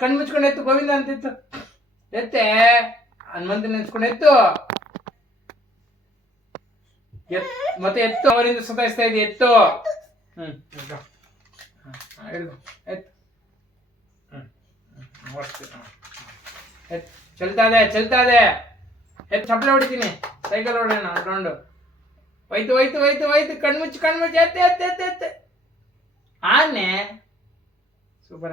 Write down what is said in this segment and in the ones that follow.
ಕಣ್ಣು ಮುಚ್ಕೊಂಡು ಎತ್ತು ಗೋವಿಂದ ಅಂತ ಎತ್ತು. ಎತ್ತೆ ಹನುಮಂತ ನೆನ್ಸ್ಕೊಂಡು ಎತ್ತು. ಮತ್ತೆ ಎತ್ತು, ಅವರಿಂದ ಸತಾಯಿಸ್ತಾ ಇದೆ. ಎತ್ತು. ಎತ್ತು. ಚಲ್ತಾ ಇದೆ. ಎತ್ತು ಚಪ್ಪಲೆ ಹೊಡಿತೀನಿ. ಸೈಕಲ್ ಹೊಡೋಣ ರೌಂಡು. ಹೋಯ್ತು. ಕಣ್ಮುಚ್ಚು ಎತ್ತೆ. ಆನೆ ಸೂಪರ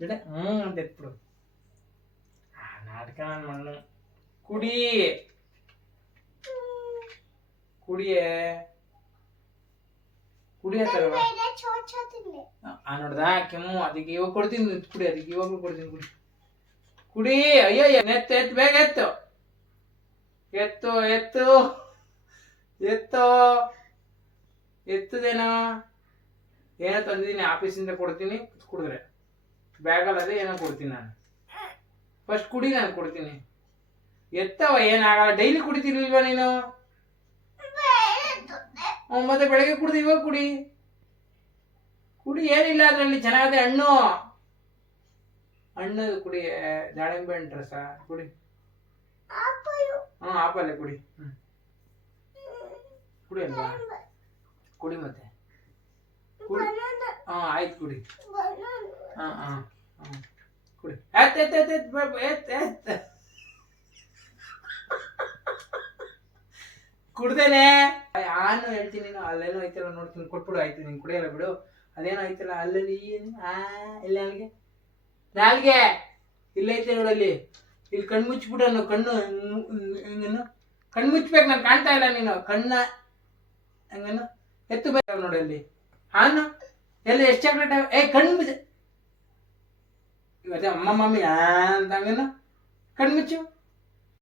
ಅಂತ ಎತ್ಬಿಡು. ನಾಟಕ ನನ್ನ ಮಣ್ಣು. ಕುಡಿಯತ್ತಾರವ ನೋಡ್ದ ಕೆಮ್ಮು. ಅದಕ್ಕೆ ಇವಾಗ ಕೊಡ್ತೀನಿ ಕುಡಿ. ಅದಕ್ಕೆ ಇವಾಗಲೂ ಕೊಡ್ತೀನಿ ಕುಡಿ. ಅಯ್ಯೋ ಎತ್ತು ಬೇಗ ಎತ್ತದೇನೋ ಏನೋ ತಂದಿದ್ದೀನಿ ಆಫೀಸಿಂದ. ಕೊಡ್ತೀನಿ ಕುಡಿದ್ರೆ. ಬ್ಯಾಗಲ್ಲಿ ಅದೇ ಏನೋ ಕೊಡ್ತೀನಿ ನಾನು. ಫಸ್ಟ್ ಕುಡಿ, ನಾನು ಕೊಡ್ತೀನಿ. ಎತ್ತವ ಏನಾಗಲ್ಲ. ಡೈಲಿ ಕುಡಿತೀನಿಲ್ವಾ ನೀನು? ಮತ್ತೆ ಬೆಳಗ್ಗೆ ಕುಡ್ದು ಇವಾಗ ಕುಡಿ ಏನಿಲ್ಲ ಅದರಲ್ಲಿ. ಚೆನ್ನಾಗದೆ ಹಣ್ಣು ಕುಡಿ. ದಾಳಿಂಬೆ ಹಣ್ಣು ರಸ ಕುಡಿ. ಆಪಲ್ ಕುಡಿ. ಕುಡಿ ಅಲ್ವಾ? ಕುಡಿ ಮತ್ತೆ ಕುಡಿ. ಆಯ್ತು ಕುಡಿ. ಕುಡಿ. ಕುಡ್ದೇನೆ ನಾನು ಹೇಳ್ತೀನಿ. ನೀನು ಅಲ್ಲೇನೋ ಐತಲ್ಲ ನೋಡ್ತೀನಿ, ಕೊಟ್ಬಿಡು. ಆಯ್ತು ನೀನು ಕುಡಿಯಲ್ಲ ಬಿಡು. ಅದೇನೋ ಐತಲ್ಲ ಅಲ್ಲಲ್ಲಿ. ಇಲ್ಲ ನಾಲ್ಗೆ ಇಲ್ಲೈತೆ ನೋಡಲ್ಲಿ. ಇಲ್ಲಿ ಕಣ್ಣು ಮುಚ್ಚಿಬಿಟ್ಟು ಕಣ್ಣು ಮುಚ್ಬೇಕು. ನಾನು ಕಾಣ್ತಾ ಇಲ್ಲ. ನೀನು ಕಣ್ಣ ಹಂಗನ್ನು ಎತ್ತು ಬೇಕು ನೋಡಲ್ಲಿ. ಹಾನು ಎಲ್ಲ ಎಷ್ಟು ಚಾಕ್ಲೇಟ್. ಕಣ್ಣು ಮುಚ್ಚ. ಇವತ್ತೆ ಅಮ್ಮ ಮಮ್ಮಿ ಅಂತ ಹಂಗನ್ನು ಕಣ್ಣು ಮುಚ್ಚು.